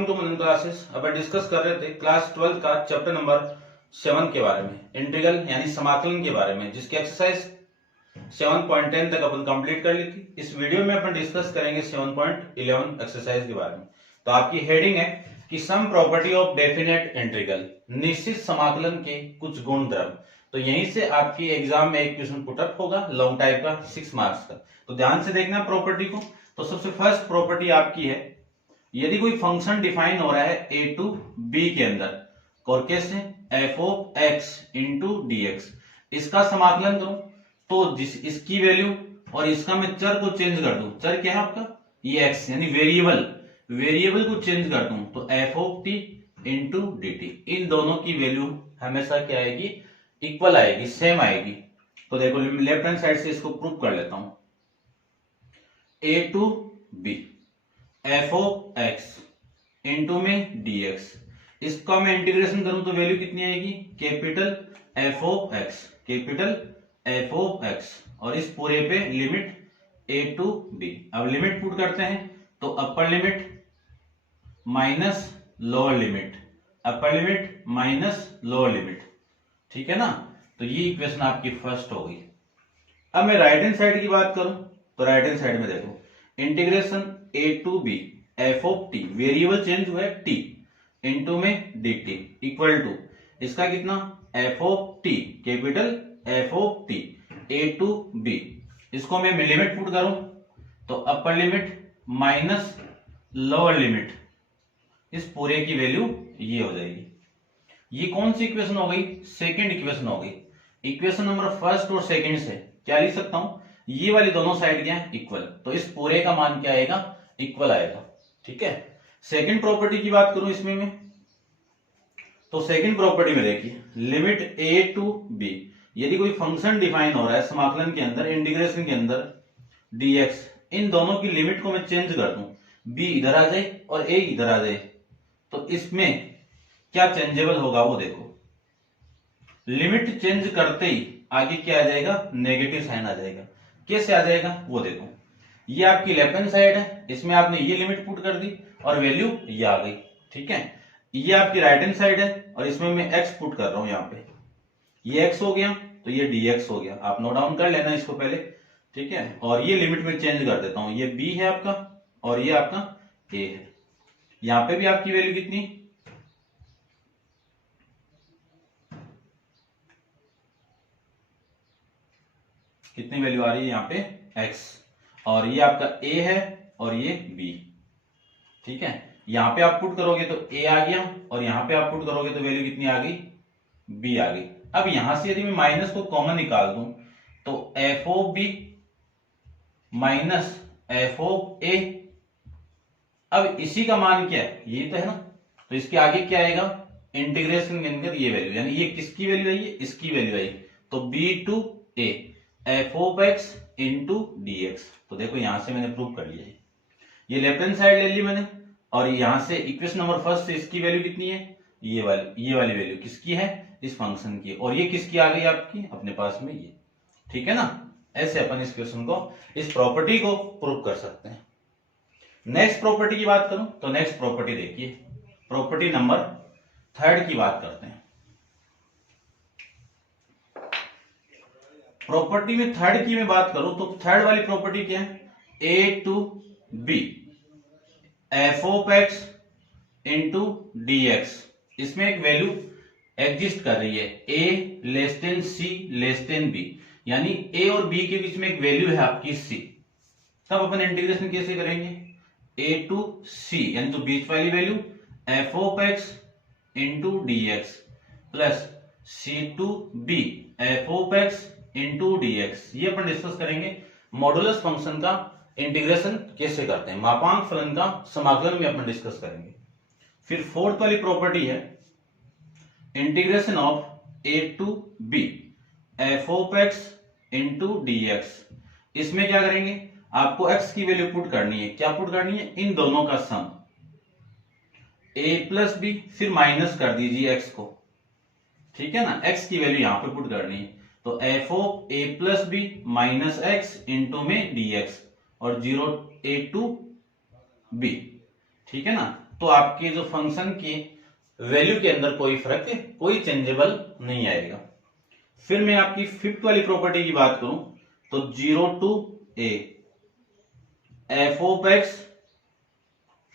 Welcome to Manan classes. अब discuss कर रहे थे क्लास 12 का चैप्टर नंबर 7 के बारे में, इंटीग्रल यानी समाकलन के बारे में, जिसकी एक्सरसाइज 7.10 तक अपन कंप्लीट कर ली थी। इस वीडियो में अपन डिस्कस करेंगे 7.11 एक्सरसाइज के बारे में। तो आपकी हेडिंग है कि sum property of definite integral, निश्चित समाकलन के कुछ गुण धर्म। तो यहीं से आपकी एग्जाम में एक क्वेश्चन पुटअप होगा लॉन्ग टाइप का 6 मार्क्स का। तो ध्यान से देखना प्रॉपर्टी को। तो सबसे फर्स्ट प्रॉपर्टी आपकी है, यदि कोई फंक्शन डिफाइन हो रहा है a टू b के अंदर और कैसे f of x into d x, इसका समाकलन करूं तो इसकी वैल्यू और इसका मैं चर को चेंज कर दूं। चर क्या है आपका? ये x यानी वेरिएबल को चेंज कर दूं तो f of t into D T, इन दोनों की वैल्यू हमेशा क्या आएगी? इक्वल आएगी, सेम आएगी। तो देखो लेफ्ट हैंड साइड से इसको प्रूव कर लेता हूं। a to b f of x into में डी एक्स, इसका मैं इंटीग्रेशन करूं तो वैल्यू कितनी आएगी? कैपिटल एफ ऑफ एक्स और इस पूरे पे लिमिट ए टू बी। अब लिमिट पुट करते हैं तो upper limit minus lower limit, अपर लिमिट माइनस लोअर लिमिट, ठीक है ना। तो ये इक्वेशन आपकी फर्स्ट हो गई। अब मैं राइट हैंड साइड की बात करूं तो राइट हैंड साइड में देखो integration a to b f of t, variable change हुआ है t इंटू में डी टी इक्वल टू इसका कितना? F of t, capital f of t a to बी। इसको मैं लिमिट पुट करूं तो upper limit minus lower limit, इस पूरे की वैल्यू ये हो जाएगी। ये कौन सी इक्वेशन हो गई? सेकेंड इक्वेशन हो गई। इक्वेशन नंबर फर्स्ट और सेकेंड से क्या लिख सकता हूं? ये वाली दोनों साइड क्या है? इक्वल। तो इस पूरे का मान क्या आएगा? इक्वल आएगा, ठीक है। सेकंड प्रॉपर्टी की बात करूं इसमें मैं, तो सेकंड प्रॉपर्टी में देखिए लिमिट a टू b, यदि कोई फंक्शन डिफाइन हो रहा है समाकलन के अंदर, इंटीग्रेशन के अंदर dx, इन दोनों की लिमिट को मैं चेंज कर दूं, b इधर आ जाए और a इधर आ जाए, तो इसमें क्या चेंजेबल होगा वो देखो। लिमिट चेंज करते ही आगे क्या आ जाएगा? नेगेटिव साइन आ जाएगा। कैसे आ जाएगा वो देखो। ये आपकी लेफ्ट हैंड साइड है, इसमें आपने ये लिमिट पुट कर दी और वैल्यू ये आ गई, ठीक है। ये आपकी राइट हैंड साइड है और इसमें मैं x पुट कर रहा हूं, यहाँ पे ये x हो गया तो ये dx हो गया। आप नोट डाउन कर लेना इसको पहले, ठीक है। और ये लिमिट में चेंज कर देता हूं, ये b है आपका और ये आपका a है। यहां पे भी आपकी वैल्यू कितनी? कितनी वैल्यू आ रही है यहाँ पे? x, और ये आपका a है और ये b, ठीक है। यहां पे आप पुट करोगे तो a आ गया और यहां पे आप पुट करोगे तो वैल्यू कितनी आ गई? b आ गई। अब यहां से यदि मैं माइनस को कॉमन निकाल दूं तो f of b minus f of a, अब इसी का मान क्या है? ये तो है ना। तो इसके आगे क्या आएगा? इंटीग्रेशन के अंदर ये वैल्यू, यानी ये किसकी वैल्यू आई? इसकी वैल्यू आई। तो b to a f of x into d x. तो देखो यहां से मैंने प्रूव कर लिया है। ये लेफ्ट हैंड साइड ले ली मैंने और यहां से इक्वेशन नंबर फर्स्ट से इसकी वैल्यू कितनी है? ये वाली वैल्यू किसकी है? इस फंक्शन की। और ये किसकी आ गई आपकी? अपने पास में ये, ठीक है ना। ऐसे अपन इस क्वेश्चन को, इस प्रॉपर्टी को प्रूव कर सकते हैं। नेक्स्ट प्रॉपर्टी की बात करूं तो नेक्स्ट प्रॉपर्टी देखिए, प्रॉपर्टी नंबर थर्ड की बात करते हैं। प्रॉपर्टी में थर्ड की मैं बात करूं तो थर्ड वाली प्रॉपर्टी क्या है? a to b f of x into d x, इसमें एक वैल्यू एग्जिस्ट कर रही है a less than c less than b, यानी a और b के बीच में एक वैल्यू है आपकी c। तब अपन इंटीग्रेशन कैसे करेंगे? a टू c, यानी तो बीच वाली value F of x into d x plus c to b f of x into d x. ये अपन डिस्कस करेंगे मॉडुलस फंक्शन का इंटीग्रेशन कैसे करते हैं, मापांक फलन का समाकलन में अपन डिस्कस करेंगे। फिर फोर्थ वाली प्रॉपर्टी है integration of a to b f of x into d x. इसमें क्या करेंगे? आपको x की वैल्यू पुट करनी है। क्या पुट करनी है? इन दोनों का सम a प्लस b, फिर माइनस कर दीजिए x को, ठीक है ना। x की वैल्यू यहां पे पुट करनी है तो f of a plus b minus x into में dx और 0 a टू b, ठीक है ना। तो आपके जो फंक्शन की वैल्यू के अंदर कोई फर्क, कोई चेंजेबल नहीं आएगा। फिर मैं आपकी फिफ्थ वाली प्रॉपर्टी की बात करूं तो 0 to a f of x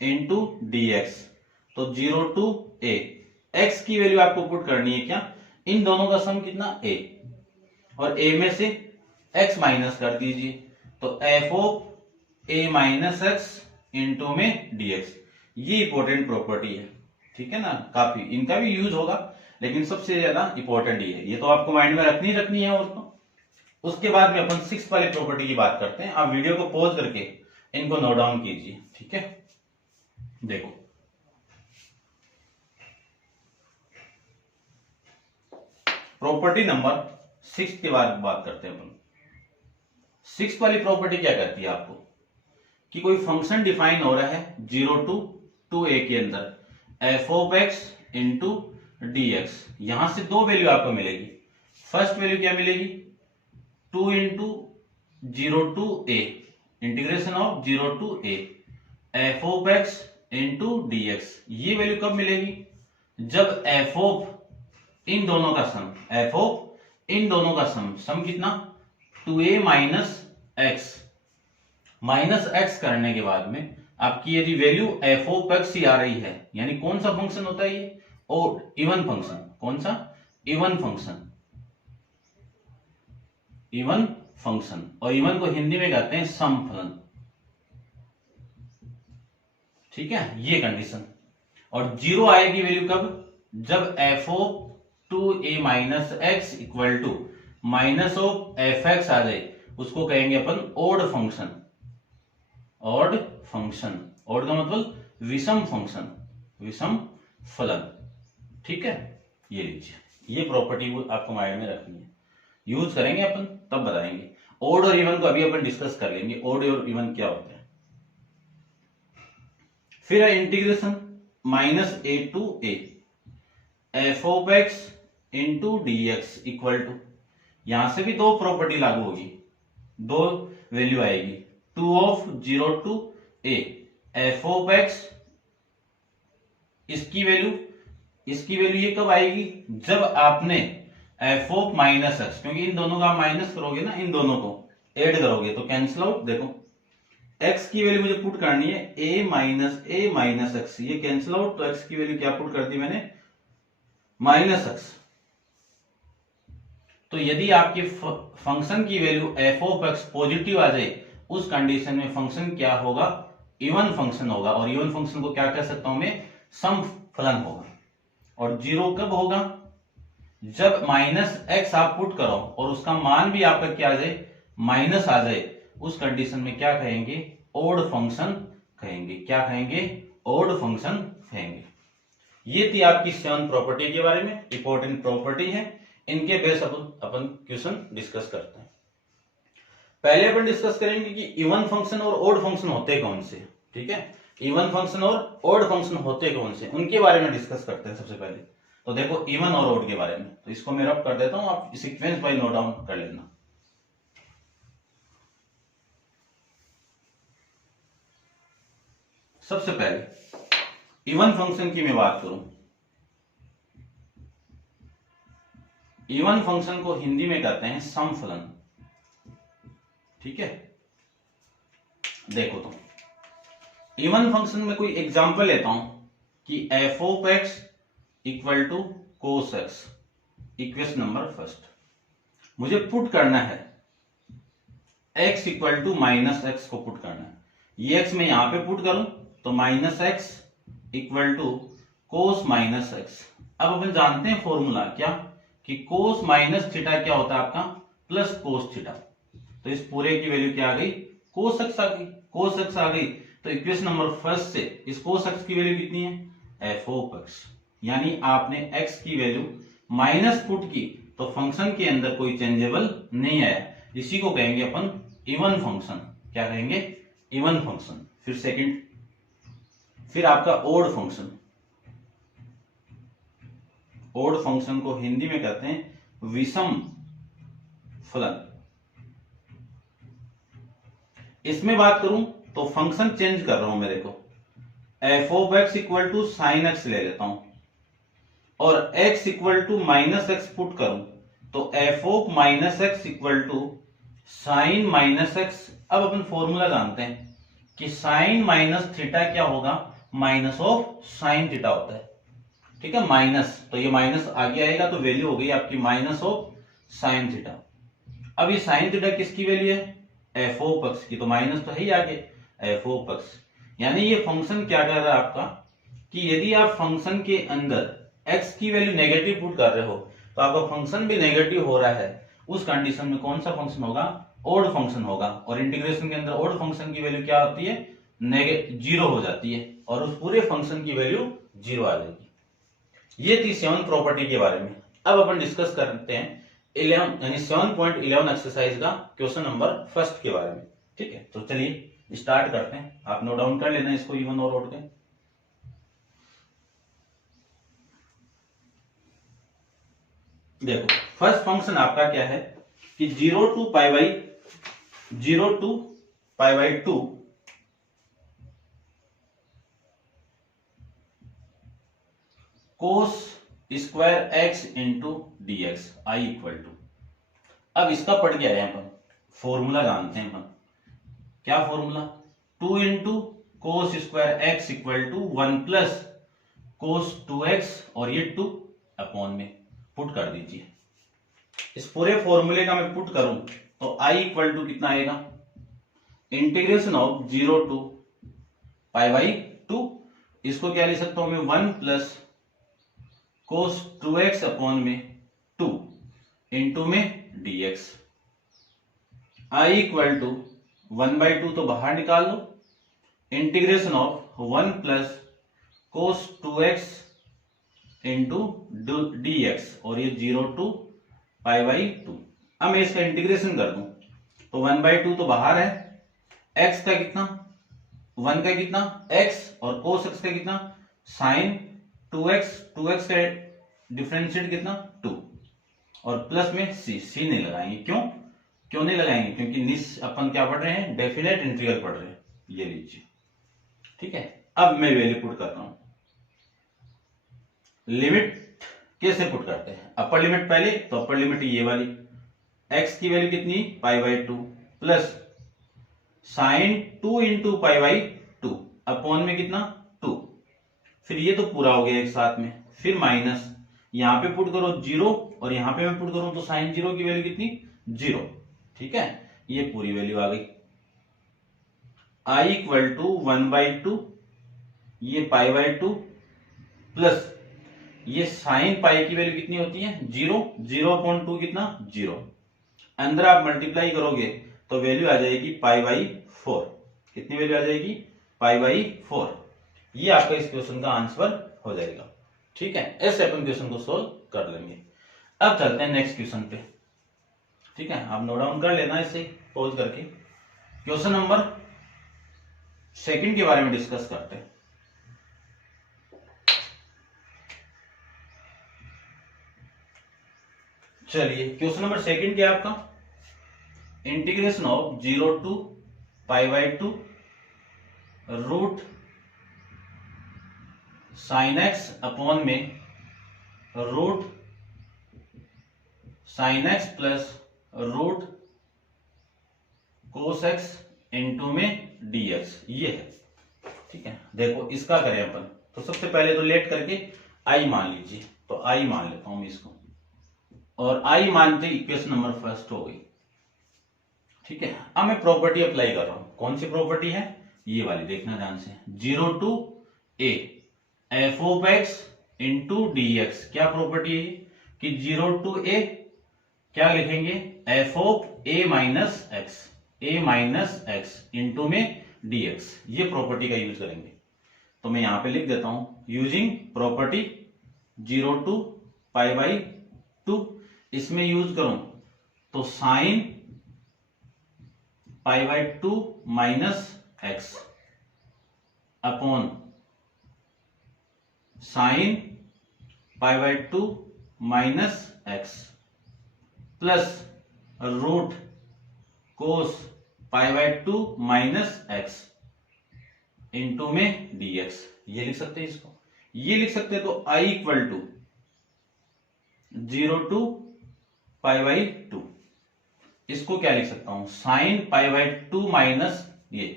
into d x. तो 0 to a x की वैल्यू आपको पुट करनी है क्या, इन दोनों का सम कितना a, और a में से x माइनस कर दीजिए, तो f of a minus x into में dx। ये इंपॉर्टेंट प्रॉपर्टी है, ठीक है ना, काफी इनका भी यूज होगा लेकिन सबसे ज्यादा इंपॉर्टेंट ये तो आपको माइंड में रखनी है। और तो उसके बाद में अपन सिक्स वाली प्रॉपर्टी की बात करते हैं। आप वीडियो को पॉज करके इनको नोट डाउन कीजिए, ठीक है। देखो प्रॉपर्टी नंबर 6 के बारे में बात करते हैं अपन। 6 वाली प्रॉपर्टी क्या कहती है आपको कि कोई फंक्शन डिफाइन हो रहा है 0 to 2a के अंदर F of x into d x. यहां से दो वैल्यू आपको मिलेगी। फर्स्ट वैल्यू क्या मिलेगी, 2 into 0 to a integration of 0 to a f of x into d x. ये वैल्यू कब मिलेगी, जब एफ ऑफ इन दोनों का सम, एफ ऑफ इन दोनों का सम कितना 2a minus x. Minus x करने के बाद में आपकी यदि वैल्यू एफ ऑफ एक्स ही आ रही है, यानी कौन सा फंक्शन होता है ये, ओड इवन फंक्शन। कौन सा, इवन फंक्शन, इवन फंक्शन। और इवन को हिंदी में कहते हैं सम फलन, ठीक है, ये कंडीशन। और जीरो आएगी वैल्यू कब, जब F of 2a minus x equal to minus of F X आ जाए, उसको कहेंगे अपन odd function. Odd function, odd का मतलब विषम फंक्शन, विषम फलन, ठीक है। ये लीजिए, ये प्रॉपर्टी आपको माइंड में रखनी है, यूज करेंगे अपन तब बताएंगे। ओड और इवन को अभी अपन डिस्कस कर लेंगे, ओड और इवन क्या होते हैं। फिर है integration minus a to a f of x into d x equal to, यहां से भी दो प्रॉपर्टी लागू होगी, दो वैल्यू आएगी। 2 of 0 to a f of x, इसकी वैल्यू ये कब आएगी, जब आपने एफ ऑफ माइनस एक्स, क्योंकि इन दोनों का माइनस करोगे ना, इन दोनों को ऐड करोगे तो कैंसिल आउट। देखो x की वैल्यू मुझे पुट करनी है a माइनस एक्स, ये कैंसिल आउट, तो x की वैल्यू क्या पुट कर दी मैंने, माइनस एक्स। तो यदि आपके फंक्शन की value F of X positive आ जाए, उस कंडीशन में फंक्शन क्या होगा, इवन फंक्शन होगा। और इवन फंक्शन को क्या कह सकता हूं मैं, सम फलन होगा। और जीरो कब होगा, जब माइनस एक्स आप पुट करो और उसका मान भी आपका क्या आ जाए, माइनस आ जाए, उस कंडीशन में क्या कहेंगे, ओड फंक्शन कहेंगे। क्या कहेंगे, ओड फंक्शन कहेंगे। ये थी आपकी 7 प्रॉपर्टी के बारे में, इंपॉर्टेंट प्रॉपर्टी है, इनके बेस अपन क्वेश्चन डिस्कस करते हैं। पहले अपन डिस्कस करेंगे कि इवन फंक्शन और ओड फंक्शन होते कौन से, ठीक है। इवन फंक्शन और ओड फंक्शन होते कौन से, उनके बारे में डिस्कस करते हैं सबसे पहले। तो देखो इवन और ओड के बारे में, तो इसको मैं रब कर देता हूं, आप सीक्वेंस बाय नोट डाउन कर लेना। सबसे पहले इवन फंक्शन की मैं बात करूं, इवन फंक्शन को हिंदी में कहते हैं सम फलन, ठीक है। देखो तो इवन फंक्शन में कोई एग्जांपल लेता हूं कि f of x equal to cos x, equation number first. मुझे पुट करना है x equal to minus x को पुट करना है। ये x मैं यहां पे पुट करूं तो minus x equal to cos minus x. अब अपन जानते हैं फॉर्मूला क्या, कि कोस माइनस थीटा क्या होता है आपका, प्लस कोस थीटा। तो इस पूरे की वैल्यू क्या आ गई, कोस एक्स आ गई, कोस एक्स आ गई। तो इक्वेशन नंबर फर्स्ट से इस कोस एक्स की वैल्यू कितनी है, एफ ऑफ एक्स। यानी आपने x की वैल्यू माइनस पुट की तो फंक्शन के अंदर कोई चेंजेबल नहीं आया, इसी को कहेंगे अपन इवन फंक्शन। क्या कहेंगे, इवन फंक्शन। फिर सेकंड, फिर आपका ओड फंक्शन। ओड फंक्शन को हिंदी में कहते हैं विषम फलन। इसमें बात करूं तो फंक्शन चेंज कर रहा हूं मैं, देखो f of x equal to sine x ले लेता हूं और x equal to minus x put करूं तो f of minus x equal to sine minus x. अब अपन फॉर्मूला जानते हैं कि साइन माइनस थीटा क्या होगा, माइनस ऑफ साइन थीटा होता है। ठीक है, माइनस, तो ये माइनस आगे आएगा तो वैल्यू हो गई आपकी माइनस ऑफ साइन थीटा। अब ये साइन थीटा किसकी वैल्यू है, एफ ऑफ एक्स की, तो माइनस तो है ही आगे एफ ऑफ एक्स। यानी ये फंक्शन क्या कर रहा है आपका कि यदि आप फंक्शन के अंदर x की वैल्यू नेगेटिव पुट कर रहे हो तो आपका फंक्शन भी नेगेटिव हो रहा है, उस कंडीशन में कौन सा फंक्शन होगा, ओड फंक्शन होगा। और इंटीग्रेशन के अंदर ओड फंक्शन की वैल्यू क्या होती है, जीरो हो जाती है और उस पूरे फंक्शन की वैल्यू जीरो आ जाएगी। ये थी 7th प्रॉपर्टी के बारे में। अब अपन डिस्कस करते हैं 11 यानी 7.11 एक्सरसाइज का क्वेश्चन नंबर फर्स्ट के बारे में। ठीक है, तो चलिए स्टार्ट करते हैं। आप नोट डाउन कर लेना इसको इवन और ओड के। देखो फर्स्ट फंक्शन आपका क्या है कि 0 to pi by 2 cos square x into d x I equal to. अब इसका पढ़ के आए अपन, फॉर्मूला जानते हैं अपन। क्या formula, 2 into cos square x equal to 1 plus cos 2x और ये 2 अपॉन में पुट कर दीजिए। इस पूरे फॉर्मूले का मैं पुट करूं तो i इक्वल टू कितना आएगा, integration of 0 to pi by 2, इसको क्या लिख सकता हूं मैं 1 प्लस कोस 2x अपॉन में 2 इंटू में dx। i इक्वल टू 1/2 तो बाहर निकाल लो, integration of 1 plus cos 2x into dx और ये 0 टू पाई बाई 2। अब मैं इसका इंटीग्रेशन कर दूं तो 1/2 तो बाहर है, x का कितना 1 का कितना x और cos x का कितना साइन 2x का डिफरेंशिएट कितना 2 और प्लस में c नहीं लगाएंगे। क्यों नहीं लगाएंगे, क्योंकि अपन क्या पढ़ रहे हैं, डेफिनेट इंटीग्रल पढ़ रहे हैं। ये लीजिए, ठीक है। अब मैं वैल्यू पुट कर रहा हूं। लिमिट कैसे पुट करते हैं, अपर लिमिट पहले, तो अपर लिमिट ये वाली x की वैल्यू कितनी पाई by 2 plus sign 2 into pi by 2 upon में कितना 2, फिर ये तो पूरा हो गया एक साथ में, फिर माइनस यहां पे पुट करो 0 और यहां पे मैं पुट करूं तो साइन 0 की वैल्यू कितनी 0। ठीक है, ये पूरी वैल्यू आ गई। i इक्वल टू 1/2 ये पाई बाई 2 प्लस ये साइन पाई की वैल्यू कितनी होती है 0 कितना 0। अंदर आप मल्टीप्लाई करोगे तो वैल्यू आ जाएगी पाई बाई 4। कितनी वैल्यू आ जाएगी पाई बाई 4। ये आपका इस क्वेश्चन का आंसर हो जाएगा। ठीक है, ऐसे अपन क्वेश्चन को सोल्व कर लेंगे। अब चलते हैं नेक्स्ट क्वेश्चन पे। ठीक है, आप नोट डाउन कर लेना इसे पॉज करके। क्वेश्चन नंबर 2 के बारे में डिस्कस करते हैं। चलिए क्वेश्चन नंबर 2 क्या है आपका, integration of 0 to pi by 2 root sine X upon में root sine x plus root cos X into में dx ये है। ठीक है, देखो इसका करें अपन, तो सबसे पहले तो लेट करके i मान लीजिए, तो i मान लेता हूं मैं इसको, और i मानते इक्वेशन नंबर फर्स्ट हो गई। ठीक है, अब मैं प्रॉपर्टी अप्लाई कर रहा हूं। कौन सी प्रॉपर्टी है, ये वाली, देखना ध्यान से। 0 to a f of x into d x, क्या प्रॉपर्टी है कि 0 टू a क्या लिखेंगे, f of a minus x into में dx, ये प्रॉपर्टी का यूज करेंगे। तो मैं यहां पे लिख देता हूं, using property 0 to pi by 2, इसमें यूज करूं तो sine pi by 2 minus x upon sine pi by 2 minus x plus root cos pi by 2 minus x into में dx। ये लिख सकते हैं इसको, ये लिख सकते हैं। तो I equal to 0 to pi by 2, इसको क्या लिख सकता हूं, साइन पाई बाई 2 माइनस ये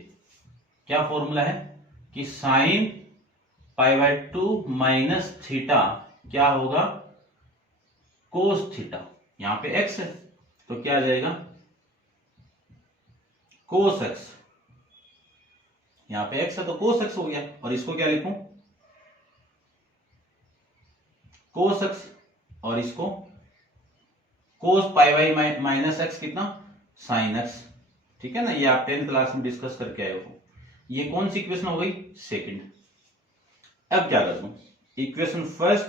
क्या फॉर्मूला है कि sign pi by 2 minus theta क्या होगा, कोस थीटा। यहां पे एक्स है तो क्या आ जाएगा, कोस एक्स। यहां पे एक्स है तो कोस एक्स हो गया। और इसको क्या लिखूं, कोस एक्स, और इसको कोस पाई बाई माइनस एक्स कितना, साइन एक्स। ठीक है ना, ये आप 10th क्लास में डिस्कस करके आए हो। ये कौन सी इक्वेशन हो गई, सेकंड। अब क्या कर दूं, equation first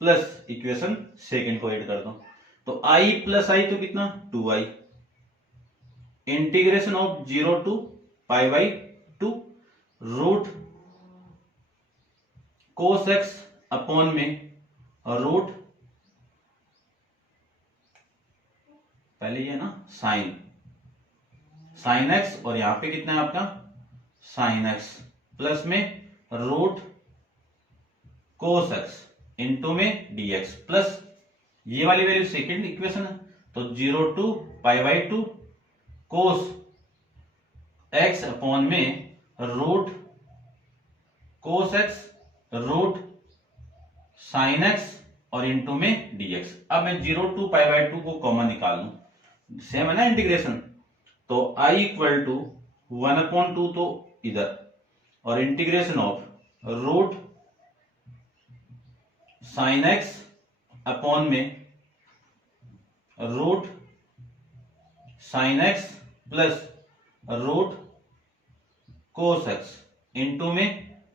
plus equation second को ऐड कर दूं। तो आई प्लस आई तो कितना 2i, integration of 0 to pi by 2 root cos x upon में रूट, पहले ये ना साइन एक्स, और यहां पे कितना है आपका साइन एक्स, प्लस में रूट कोस एक्स इंटू में dx, प्लस ये वाली वैल्यू सेकेंड इक्वेशन है। तो 0 to pi by 2 cos x upon में root cos X root sine X और इंटू में dx। अब मैं 0 टू पाई बाई 2 को कॉमन निकाल लूं, सेम है ना इंटीग्रेशन। तो i इक्वल टू 1/2 तो इधर, और integration of root sine X upon में root sine x plus root cos X into में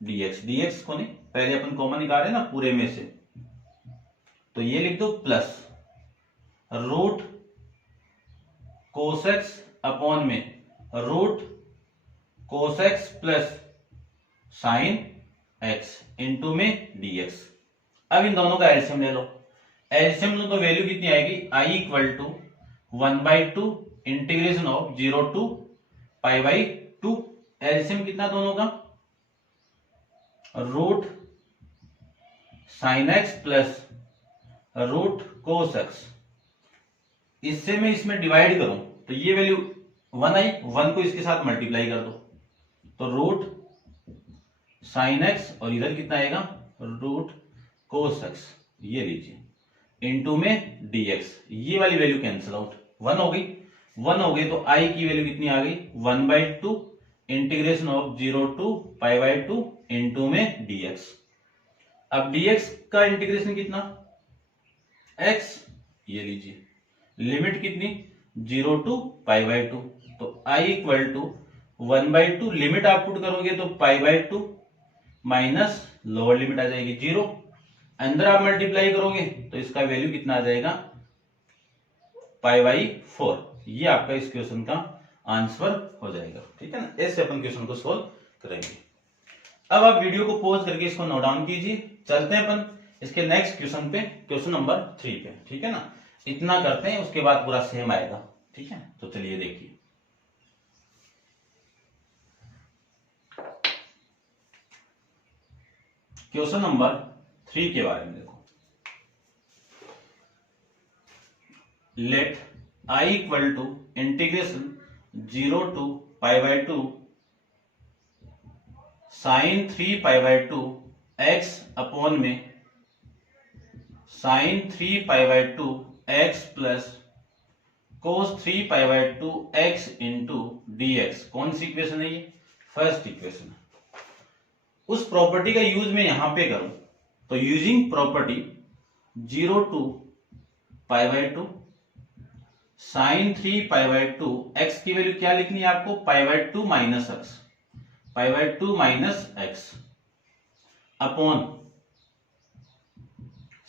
dx को नहीं, पहले अपन कॉमन निकाल रहे ना पूरे में से, तो ये लिख दो plus root cos x upon में root cos X plus sine X into में dx। अब इन दोनों का एलसीएम ले लो, एलसीएम लो तो वैल्यू कितनी आएगी, i equal to 1/2 integration of 0 to pi by 2। LCM कितना दोनों का, root sine x plus root cos x. इससे मैं इसमें डिवाइड करूं तो ये वैल्यू 1 आई, 1 को इसके साथ मल्टीप्लाई कर दो तो रूट साइन एक्स, और इधर कितना आएगा रूट कोस एक्स, ये लीजिए इंटू में dx। ये वाली वैल्यू कैंसिल आउट, 1 हो गई, 1 हो गई तो i की वैल्यू कितनी आ गई 1/2 integration of 0 to pi by 2 into में dx। अब dx का इंटीग्रेशन कितना x, ये लीजिए लिमिट कितनी 0 टू पाई बाई 2, तो i इक्वल टू 1/2 लिमिट आप पुट करोगे तो pi by 2 minus lower limit आ जाएगी 0, अंदर आप मल्टीप्लाई करोगे तो इसका वैल्यू कितना आ जाएगा पाई बाई 4। ये आपका इस क्वेश्चन का आंसर हो जाएगा। ठीक है ना, ऐसे अपन क्वेश्चन को सोल्व करेंगे। अब आप वीडियो को पॉज करके इसको नोट डाउन कीजिए, चलते हैं अपन इसके नेक्स्ट क्वेश्चन पे, क्वेश्चन नंबर 3 पे। ठीक है ना, इतना करते हैं उसके बाद पूरा सेम आएगा। ठीक है, तो चलिए देखिए। क्वेश्चन नंबर 3 के बारे में देखो, let i equal to integration 0 to pi by 2 sine 3 pi by 2 x upon में sine 3 pi by 2 x plus cos 3 pi by 2 x into dx। कौन सी इक्वेशन है ये, फर्स्ट इक्वेशन। उस प्रॉपर्टी का यूज मैं यहां पे करूं तो using property 0 to pi by 2 sine 3 pi by 2 x की वैल्यू क्या लिखनी है आपको, पाई by 2 minus x, pi by 2 minus x upon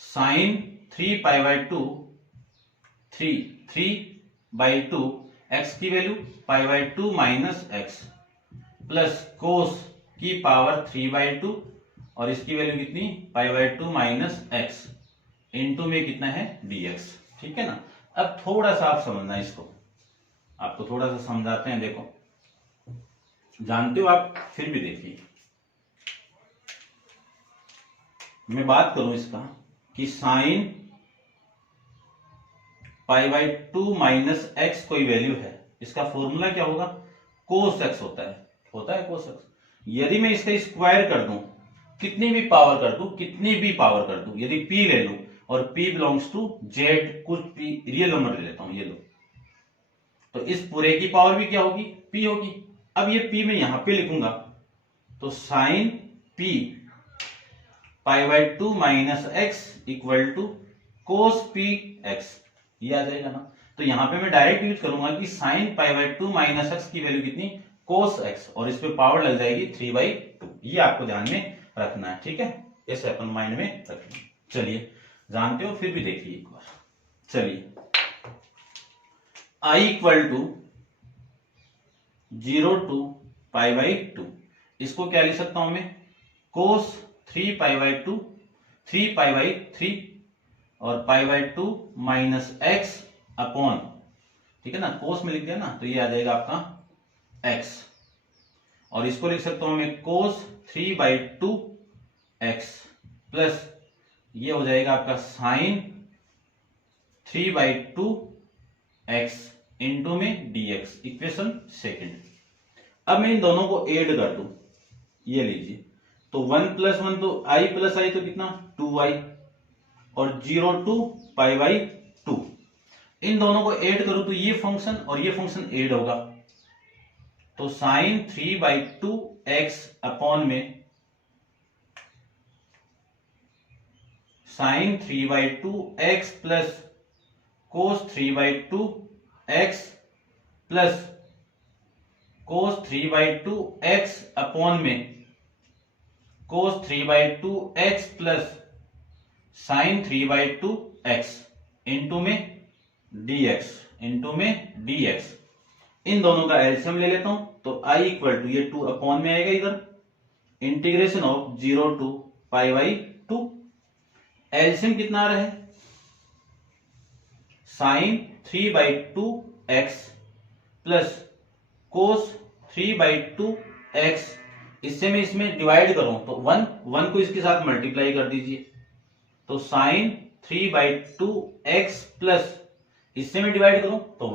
sign 3 pi by 2 3 by 2 x की value pi by 2 minus x plus cos की पावर 3 बाई 2 और इसकी value कितनी पाई बाई 2 माइनस एक्स इंटू में कितना है dx। ठीक है ना, अब थोड़ा सा आप समझना इसको, आपको थोड़ा सा समझाते हैं। देखो जानते हो आप, फिर भी देखिए। मैं बात करूं इसका कि sign pi by 2 minus x कोई वैल्यू है, इसका फॉर्मूला क्या होगा, कोस एक्स होता है कोस एक्स। यदि मैं इसका स्क्वायर कर दूं, कितनी भी पावर कर दूं, यदि p ले लूं और p बिलोंग्स टू z, कुछ p रियल नंबर ले लेता हूं, ये लो, तो इस पूरे की पावर भी क्या होगी, p होगी। अब ये p मैं यहां पे लिखूंगा, तो sine p pi by 2 minus x equal to cos p x, ये आ जाएगा ना। तो यहां पे मैं डायरेक्ट यूज करूंगा कि sign pi by 2 minus x की वैल्यू कितनी, कोस x, और इस पे पावर लग जाएगी 3/2। ये आपको ध्यान में रखना है, ठीक है, ऐसे अपन माइंड में रखेंगे। चलिए जानते हो, फिर भी देखिए एक बार। चलिए i equal to 0 to pi by 2, इसको क्या लिख सकता हूं मैं, कोस 3 पाई बाई 2, 3 पाई बाई 3 और पाई बाई 2 माइनस एक्स अपॉन, ठीक है ना, कोस में लिख दिया ना, तो ये आ जाएगा आपका x, और इसको लिख सकता हूं मैं कोस 3/2 x प्लस ये हो जाएगा आपका साइन 3/2 x इंटू में dx, इक्वेशन सेकेंड। अब मैं इन दोनों को ऐड कर दूं, ये लीजिए, तो 1 + 1 तो i + i तो कितना 2i, और 0 टू पाई बाई 2, इन दोनों को ऐड करूं तो ये फंक्शन और ये फंक्शन ऐड होगा, तो साइन 3/2 x अपॉन में sine 3/2 x plus cos 3/2 x plus cos 3/2 x upon में cos 3/2 x plus sine 3/2 x into में dx, इन दोनों का एलसीएम ले लेता हूं, तो i इक्वल टू ये 2 अपॉन में आएगा इधर, integration of 0 to pi by 2, LCM कितना आ रहा है, sine 3/2 x plus cos 3/2 x, इससे मैं इसमें डिवाइड करूं तो 1 को इसके साथ मल्टीप्लाई कर दीजिए, तो साइन 3/2 x प्लस इससे मैं डिवाइड करूं तो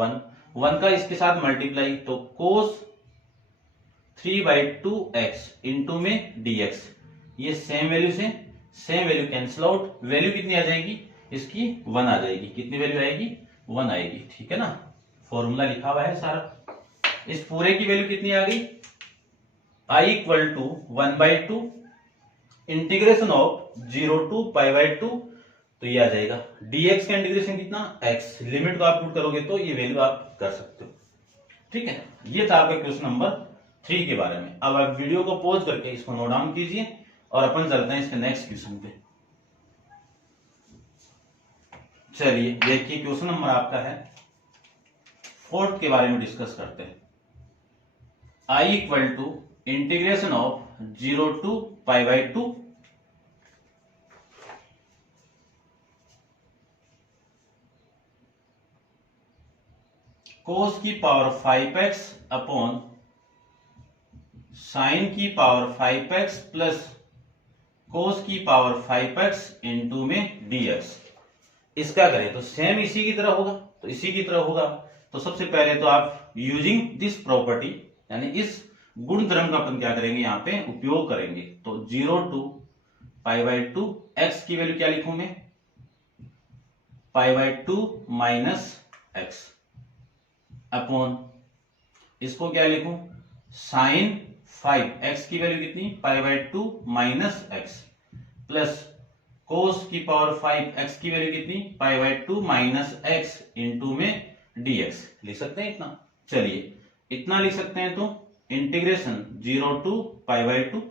1 का इसके साथ मल्टीप्लाई, तो कोस 3/2 x इंटू में dx, ये सेम वैल्यू से same value cancel out, value कितनी आ जाएगी इसकी 1 आ जाएगी, कितनी वैल्यू आएगी 1 आएगी, ठीक है ना, फॉर्मूला लिखा हुआ है सारा। इस पूरे की वैल्यू कितनी आ गई, i equal to 1/2 integration of 0 to pi by 2, तो ये आ जाएगा dx का इंटीग्रेशन कितना x, लिमिट को आप पुट करोगे तो ये वैल्यू आप कर सकते हो, ठीक है। ये था आपका क्वेश्चन नंबर 3 के बारे में। अब आप वीडियो को पॉज करके इसको नोट डाउन कीजिए और अपन चलते हैं इसके नेक्स्ट क्वेश्चन पे। चलिए देखिए, क्वेश्चन नंबर आपका है 4 के बारे में डिस्कस करते हैं। i equal to integration of 0 to pi by 2 cos की पावर 5x अपॉन साइन की पावर 5x प्लस कोस की पावर 5x इंटू में dx। इसका करें तो सेम इसी की तरह होगा, तो इसी की तरह होगा, तो सबसे पहले तो आप यूजिंग दिस प्रॉपर्टी, यानी इस गुण धर्म का अपन क्या करेंगे यहाँ पे उपयोग करेंगे, तो 0 टू पाई बाई 2 x की वैल्यू क्या लिखूं मैं, पाई बाई 2 माइनस एक्स अपॉन इसको क्या लिखूं, साइन 5 x की वैल्यू कितनी पाई by 2 minus x plus cos की पावर 5 x की वैल्यू कितनी पाई बाई 2 माइनस एक्स इंटू में dx। लिख सकते हैं इतना, चलिए इतना लिख सकते हैं, तो integration 0 to pi by 2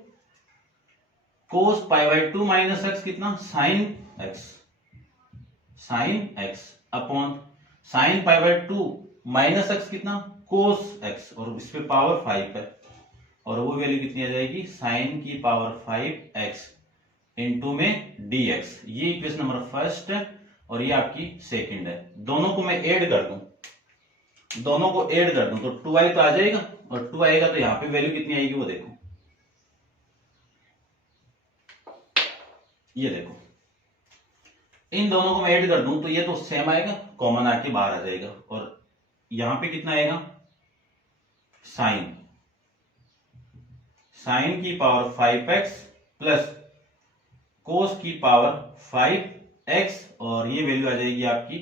cos pi by 2 minus X कितना sine X upon sine pi by 2 minus X कितना कोस एक्स, और इस पे पावर 5 है, और वो वैल्यू कितनी आ जाएगी साइन की पावर 5x इंटू में dx। ये इक्वेशन नंबर फर्स्ट है और ये आपकी सेकंड है। दोनों को मैं ऐड कर दूं, तो 2i तो आ जाएगा, और 2 आएगा तो यहाँ पे वैल्यू कितनी आएगी वो देखो, ये देखो इन दोनों को मैं ऐड कर दूं तो ये तो सेम आएगा, कॉमन आके बाहर आ जाएगा, और यहां पे कितना आएगा साइन साइन की पावर 5x प्लस कोस की पावर 5x, और ये वैल्यू आ जाएगी आपकी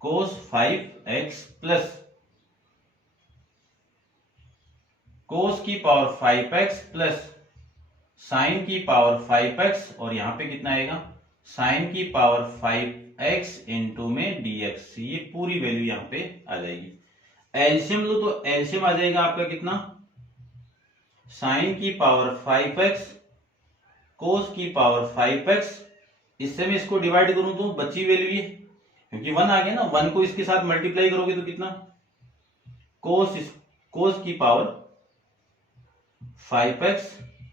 कोस 5x प्लस कोस की पावर 5x प्लस साइन की पावर 5x, और यहां पे कितना आएगा साइन की पावर 5x इंटू में dx। ये पूरी वैल्यू यहां पे आ जाएगी। एलसीएम लो तो एलसीएम आ जाएगा आपका कितना साइन की पावर 5x कोस की पावर 5x, इससे मैं इसको डिवाइड करूं तो बची वैल्यू ये, क्योंकि 1 आ गया ना, 1 को इसके साथ मल्टीप्लाई करोगे तो कितना कोस की पावर 5x,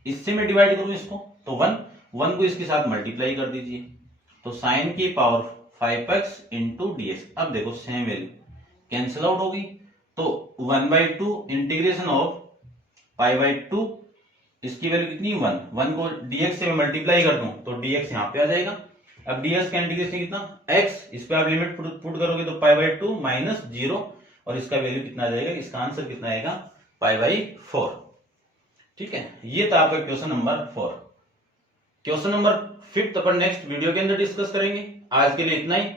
इससे मैं डिवाइड करूं इसको तो 1 को इसके साथ मल्टीप्लाई कर दीजिए, तो साइन की पावर 5x इंटू ds। अब देखो सेम वैल्यू कैंसिल आउट होगी, तो 1/2 इंटीग्रेशन ऑफ π/2, इसकी वैल्यू कितनी 1 को dx से मैं मल्टीप्लाई कर दूं तो dx यहां पे आ जाएगा। अब ds का इंटीग्रेशन कितना x, इस पे आप लिमिट पुट करोगे तो π/2 माइनस 0, और इसका वैल्यू कितना आ जाएगा, इसका आंसर कितना आएगा π/4। ठीक है, ये था आपका क्वेश्चन नंबर 4। क्वेश्चन नंबर 5 अपन नेक्स्ट वीडियो के अंदर डिस्कस करेंगे। आज के लिए इतना ही।